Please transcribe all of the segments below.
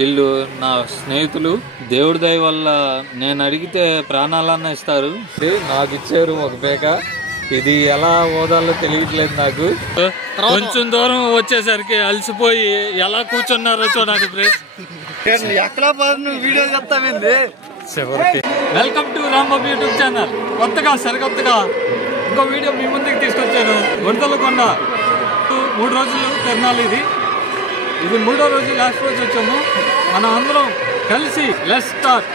వీళ్ళు నా స్నేహితులు. దేవుడి దయ వల్ల నేను అడిగితే ప్రాణాలన్నా ఇస్తారు. నాకు ఇచ్చారు ఒక పేక. ఇది ఎలా ఓదాలో తెలియట్లేదు నాకు. కొంచెం దూరం వచ్చేసరికి అలసిపోయి ఎలా కూర్చున్నారో చూడండి ఫ్రెండ్స్. వీడియో చెప్తామండి. Welcome to Rambabu YouTube channel. సరికొత్తగా ఇంకో వీడియో మీ ముందుకు తీసుకొచ్చాను. గుంటలకొండ 3 రోజులు తిరణాలు. ఇది 3వ రోజు, లాస్ట్ రోజు వచ్చాము. మనం అందరం కలిసి లెట్స్ స్టార్ట్.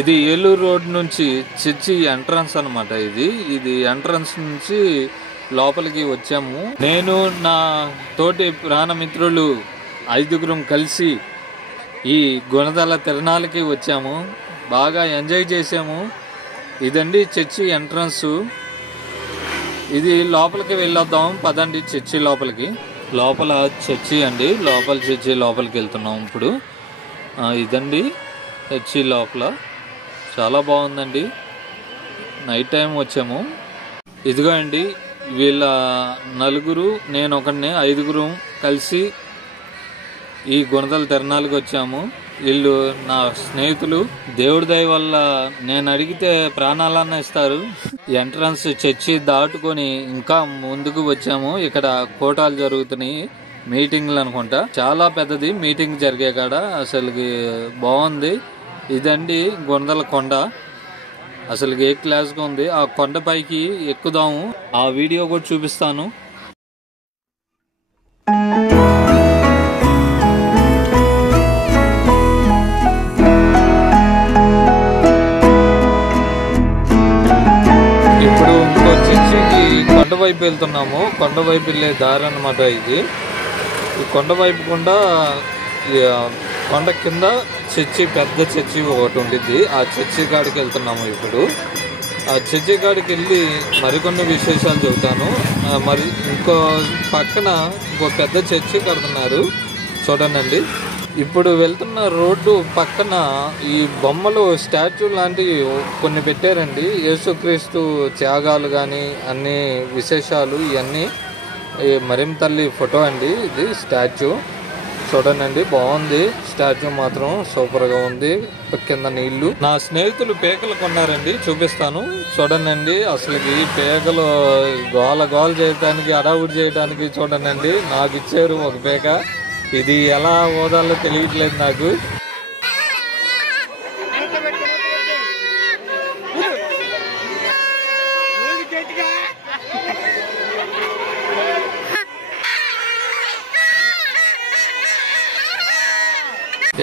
ఇది ఏలూరు రోడ్ నుంచి చర్చి ఎంట్రన్స్ అనమాట. ఇది ఎంట్రన్స్ నుంచి లోపలికి వచ్చాము. నేను నా తోటి ప్రాణమిత్రులు 5గురం కలిసి ఈ గుణదల తిరణాలకి వచ్చాము. బాగా ఎంజాయ్ చేసాము. ఇదండి చర్చి ఎంట్రన్స్. ఇది లోపలికి వెళ్ళొద్దాం పదండి. చర్చి లోపలికి. లోపల చర్చి అండి. చర్చి లోపలికి వెళ్తున్నాం ఇప్పుడు. ఇదండి చర్చి లోపల. చాలా బాగుందండి. నైట్ టైం వచ్చాము. ఇదిగో అండి వీళ్ళ 4, నేను ఒకడిని, 5గురం కలిసి ఈ గుణదల తిరణాలకు వచ్చాము. వీళ్ళు నా స్నేహితులు. దేవుడి దయ వల్ల నేను అడిగితే ప్రాణాలన్నా ఇస్తారు. ఎంట్రన్స్ చర్చి దాటుకొని ఇంకా ముందుకు వచ్చాము. ఇక్కడ కోటాలు జరుగుతున్నాయి, మీటింగ్లు అనుకుంటా. చాలా పెద్దది మీటింగ్ జరిగే కాడ. అసలుకి బాగుంది. ఇదండి గుణదల కొండ. అసలు ఏ క్లాస్గా ఉంది. ఆ కొండపైకి ఎక్కుదాము. ఆ వీడియో కూడా చూపిస్తాను. ఇప్పుడు ఇంకో చర్చికి కొండ వైపు వెళ్తున్నాము. కొండ వైపు వెళ్ళే దారి అనమాట ఇది. ఈ కొండ వైపు గుండా కొండ కింద చర్చి, పెద్ద చర్చి ఒకటి ఉండిద్ది. ఆ చర్చి కాడికి వెళ్తున్నాము ఇప్పుడు. ఆ చర్చి కాడికి వెళ్ళి మరికొన్ని విశేషాలు చెబుతాను. మరి ఇంకో పక్కన ఇంకో పెద్ద చర్చి కడుతున్నారు చూడండి. ఇప్పుడు వెళ్తున్న రోడ్డు పక్కన ఈ బొమ్మలు, స్టాచ్యూ లాంటివి కొన్ని పెట్టారండి. యేసుక్రీస్తు త్యాగాలు కానీ అన్ని విశేషాలు ఇవన్నీ. మరియం తల్లి ఫోటో అండి ఇది. స్టాచ్యూ చూడండి. బాగుంది. స్టాచ్యూ మాత్రం సూపర్గా ఉంది. కింద నీళ్లు. నా స్నేహితులు పేకలు కొన్నారండి, చూపిస్తాను చూడండి. అసలుకి పేకలు గోల చేయడానికి, అడావుడి చేయడానికి చూడండి. నాకు ఇచ్చారు ఒక పేక. ఇది ఎలా ఓదాలో తెలియట్లేదు నాకు.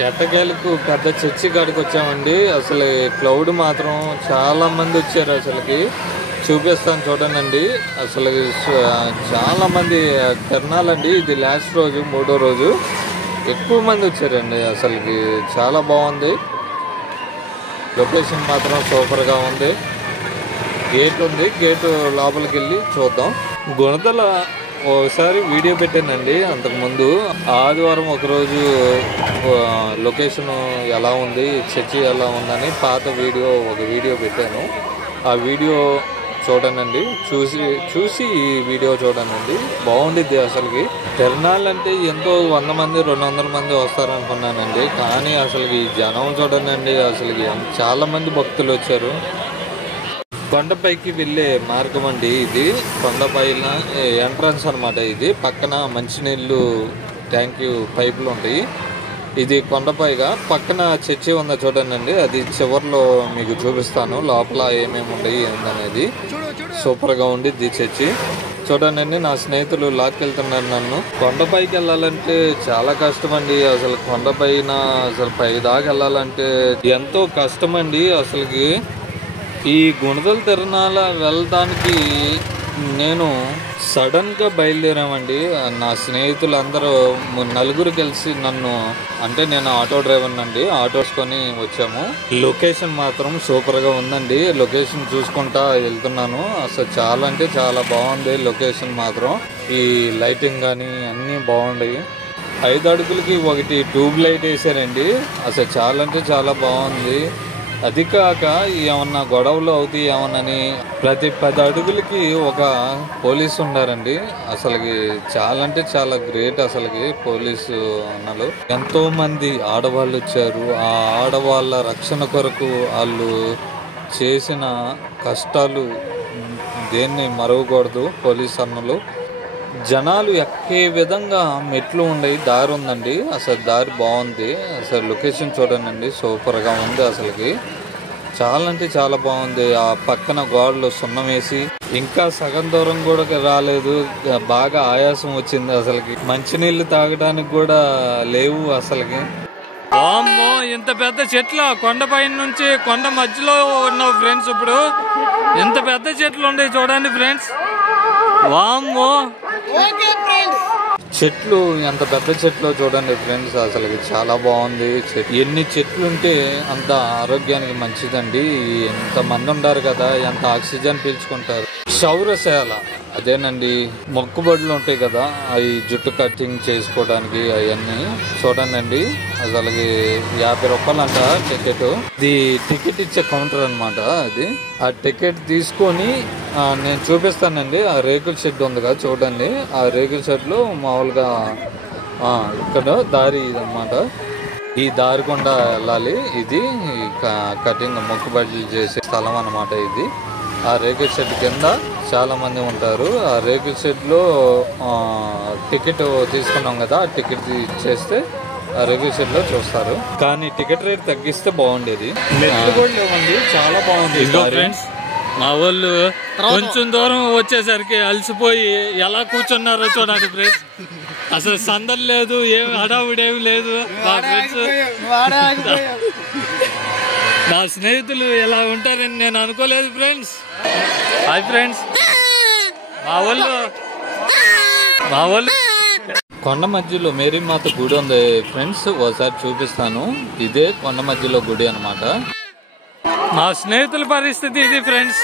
ఎట్టకేలకు పెద్ద చర్చి కాడికి వచ్చామండి. అసలు క్లౌడ్ మాత్రం చాలా మంది వచ్చారు. అసలుకి చూపిస్తాను చూడండి. అసలు చాలా మంది తిరణాలండి. ఇది లాస్ట్ రోజు, 3వ రోజు. ఎక్కువ మంది వచ్చారండి. అసలుకి చాలా బాగుంది. లొకేషన్ మాత్రం సూపర్గా ఉంది. గేట్ ఉంది. గేటు లోపలికి వెళ్ళి చూద్దాం. గుణదల ఒకసారి వీడియో పెట్టానండి అంతకుముందు. ఆదివారం ఒకరోజు లొకేషన్ ఎలా ఉంది, చర్చి ఎలా ఉందని పాత ఒక వీడియో పెట్టాను. ఆ వీడియో చూడండి. చూసి ఈ వీడియో చూడండి. బాగుండిద్ది. అసలుకి తిరణాలంటే ఎంతో 100 మంది 200 మంది వస్తారనుకున్నానండి. కానీ అసలుకి జనం చూడండి. అసలుకి చాలా మంది భక్తులు వచ్చారు. కొండపైకి వెళ్ళే మార్గం అండి ఇది. కొండపైన ఎంట్రన్స్ అనమాట ఇది. పక్కన మంచినీళ్ళు ట్యాంక్ పైపులు ఉంటాయి. ఇది కొండపైగా పక్కన చర్చి ఉందా చూడండి. అది చివరిలో మీకు చూపిస్తాను. లోపల ఏమేమి ఉంటాయి ఏందనేది. సూపర్గా ఉండిద్ది చర్చి. చూడండి. నా స్నేహితులు లాక్కెళ్తున్నారు నన్ను. కొండపైకి వెళ్ళాలంటే చాలా కష్టం అండి. అసలు కొండపైన పై దాకా వెళ్ళాలంటే ఎంతో కష్టం అండి. అసలుకి ఈ గుణదల తిరణాల వెళ్ళడానికి నేను సడన్గా బయలుదేరామండి. నా స్నేహితులు అందరూ 4 కలిసి నన్ను, అంటే నేను ఆటో డ్రైవర్ అండి, ఆటోసుకొని వచ్చాము. లొకేషన్ మాత్రం సూపర్గా ఉందండి. లొకేషన్ చూసుకుంటా వెళ్తున్నాను. అసలు చాలా అంటే చాలా బాగుంది లొకేషన్ మాత్రం. ఈ లైటింగ్ కానీ అన్నీ బాగున్నాయి. 5 అడుగులకి ఒకటి ట్యూబ్ లైట్ వేసారండి. అసలు చాలా అంటే చాలా బాగుంది. అది కాక ఏమన్నా గొడవలు అవుతాయి ఏమన్నని ప్రతి 10 అడుగులకి ఒక పోలీసు ఉన్నారండి. అసలుకి చాలా అంటే చాలా గ్రేట్. అసలుకి పోలీసు అన్నలు ఎంతో మంది ఆడవాళ్ళు వచ్చారు. ఆ ఆడవాళ్ళ రక్షణ కొరకు వాళ్ళు చేసిన కష్టాలు దేన్ని మరవకూడదు. పోలీస్ అన్నలు జనాలు ఎక్కే విధంగా మెట్లు ఉండయి, దారి ఉందండి. అసలు దారి బాగుంది. అసలు లొకేషన్ చూడండి, సూపర్గా ఉంది. అసలుకి చాలా అంటే చాలా బాగుంది. ఆ పక్కన గోడలు సున్నం వేసి ఇంకా సగం దూరం కూడా రాలేదు. బాగా ఆయాసం వచ్చింది. అసలుకి మంచినీళ్ళు తాగడానికి కూడా లేవు అసలుకి. వామ్మో, ఇంత పెద్ద చెట్లు కొండపైన నుంచి కొండ మధ్యలో ఉన్నావు ఫ్రెండ్స్. ఇప్పుడు ఇంత పెద్ద చెట్లు ఉన్నాయి చూడండి ఫ్రెండ్స్. వామ్మో, చెట్లు ఎంత పెద్ద చెట్లు చూడండి ఫ్రెండ్స్. అసలు చాలా బాగుంది. ఎన్ని చెట్లు ఉంటే అంత ఆరోగ్యానికి మంచిదండి. ఎంత మంది ఉండారు కదా, ఎంత ఆక్సిజన్ పీల్చుకుంటారు. సౌరశాల అదేనండి, మొక్కుబడులు ఉంటాయి కదా, అవి జుట్టు కటింగ్ చేసుకోవడానికి అవన్నీ చూడండి. అసలుకి 50 రూపాయలు అంట టికెట్. ఇది టికెట్ ఇచ్చే కౌంటర్ అనమాట. అది ఆ టికెట్ తీసుకొని నేను చూపిస్తానండి. ఆ రేకుల షెడ్ ఉంది కదా చూడండి. ఆ రేకుల షెడ్లో మామూలుగా ఇక్కడ దారి ఇదన్నమాట. ఈ దారి గుండా వెళ్ళాలి. ఇది కటింగ్ మొక్కుబడులు చేసే స్థలం అన్నమాట. ఇది ఆ రేకుల షెడ్ కింద చాలా మంది ఉంటారు. ఆ రేకుల షెడ్లో టికెట్ తీసుకున్నాం కదా, ఆ టికెట్ ఇచ్చేస్తే ఆ రేకుల షెడ్ లో చూస్తారు. కానీ టికెట్ రేట్ తగ్గిస్తే బాగుండేది. మెట్లు కూడా లేవండి, చాలా బాగుంది ఫ్రెండ్స్. మా వాళ్ళు కొంచెం దూరం వచ్చేసరికి అలసిపోయి ఎలా కూర్చున్నారో చూడండి ఫ్రెండ్స్. అసలు సందడి లేదు, ఏం హడావుడేమి లేదు. మా ఫ్రెండ్స్, నా స్నేహితులు ఎలా ఉంటారని నేను అనుకోలేదు ఫ్రెండ్స్. Hi friends. మా వాళ్ళు కొండ మధ్యలో మేరీమాత గుడి ఉంది ఫ్రెండ్స్. ఒకసారి చూపిస్తాను. ఇదే కొండ మధ్యలో గుడి అనమాట. మా స్నేహితుల పరిస్థితి ఇది ఫ్రెండ్స్.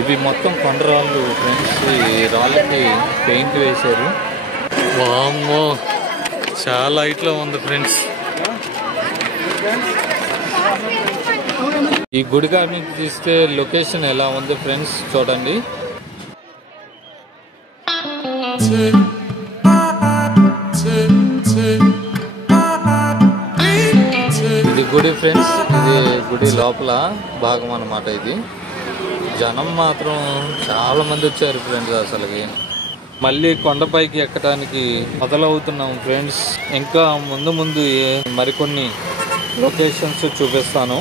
ఇవి మొత్తం కొండరాళ్ళు ఫ్రెండ్స్. ఈ రాళ్ళకి పెయింట్ వేశారు. వామ్మో, చాలా హైట్లో ఉంది ఫ్రెండ్స్. ఈ గుడి గారిని తీస్తే లొకేషన్ ఎలా ఉంది ఫ్రెండ్స్ చూడండి. ఇది గుడి ఫ్రెండ్స్. ఇది గుడి లోపల భాగం అన్నమాట. ఇది జనం మాత్రం చాలా మంది వచ్చారు ఫ్రెండ్స్. అసలుకి మళ్ళీ కొండపైకి ఎక్కడానికి మొదలవుతున్నాం ఫ్రెండ్స్. ఇంకా ముందు మరికొన్ని లొకేషన్స్ చూపిస్తాను.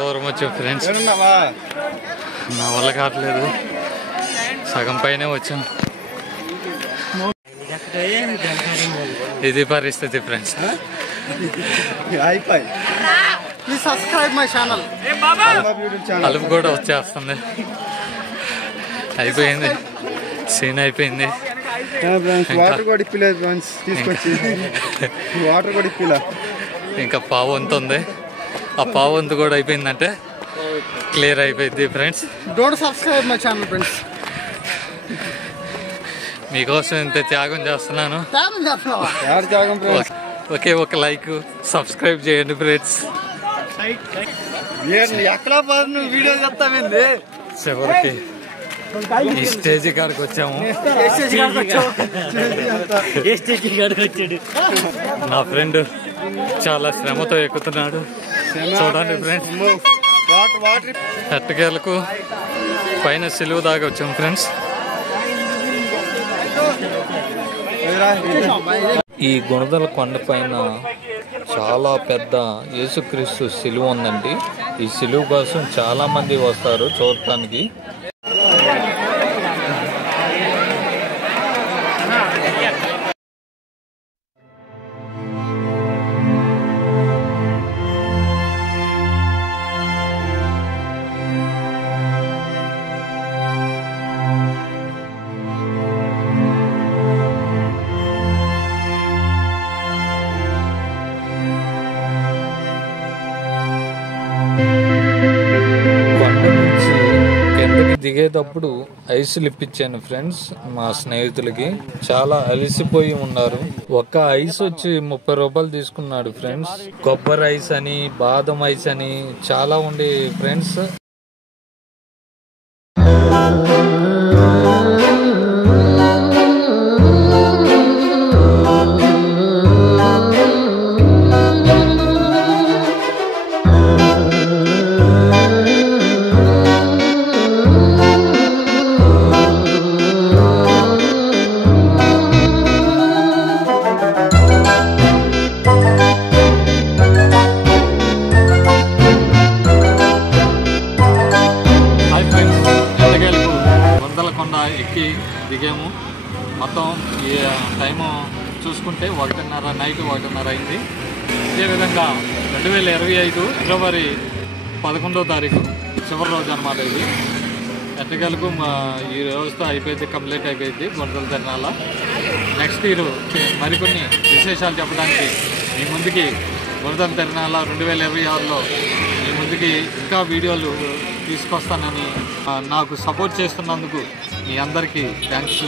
దూరం వచ్చాం ఫ్రెండ్స్. నా వల్ల కావట్లేదు, సగం పైనే వచ్చాం. ఇది పరిస్థితి ఫ్రెండ్స్. అలుపు కూడా వచ్చేస్తుంది. అయిపోయింది, సీన్ అయిపోయింది. ఇంకా పావు వంతు ఉంది. ఆ పావు వంతు కూడా అయిపోయిందంటే క్లియర్ అయిపోయింది friends. Don't subscribe my channel friends. మీకోసం ఇంత త్యాగం చేస్తున్నాను. ఓకే, ఒక లైక్ సబ్స్క్రైబ్ చేయండి ఫ్రెండ్స్. చివరికి ఈ స్టేజ్ కాడికి వచ్చాము. నా ఫ్రెండ్ చాలా శ్రమతో ఎక్కుతున్నాడు చూడండి ఫ్రెండ్స్. ఎట్టకేలకు పైన సిలువ దాకా వచ్చాము ఫ్రెండ్స్. ఈ గుణదల కొండ పైన చాలా పెద్ద యేసుక్రీస్తు సిలువ ఉందండి. ఈ సిలువ కోసం చాలా మంది వస్తారు చూడటానికి. కొండ నుంచి కిందకి వెళ్ళేటప్పుడు ఐసులు ఇప్పించాను ఫ్రెండ్స్ మా స్నేహితులకి. చాలా అలసిపోయి ఉన్నారు. ఒక్క ఐస్ వచ్చి 30 రూపాయలు తీసుకున్నాడు ఫ్రెండ్స్. కొబ్బరి ఐస్ అని, బాదం ఐస్ అని చాలా ఉండే ఫ్రెండ్స్. ఎక్కి దిగాము. మొత్తం ఈ టైము చూసుకుంటే 1:30 నైట్ 1:30 అయింది. ఇదే విధంగా 2025 ఫిబ్రవరి 11వ తారీఖు చివరి రోజు అనమాట. ఇది ఎట్టగలకు ఈ రోజుతో అయిపోయింది, కంప్లీట్ అయిపోయింది గుణదల తిరణాల. నెక్స్ట్ ఇయర్ మరికొన్ని విశేషాలు చెప్పడానికి మీ ముందుకి గుణదల తిరణాల 2026లో మీ ముందుకి ఇంకా వీడియోలు తీసుకొస్తానని నాకు సపోర్ట్ చేస్తున్నందుకు మీ అందరికీ థ్యాంక్స్.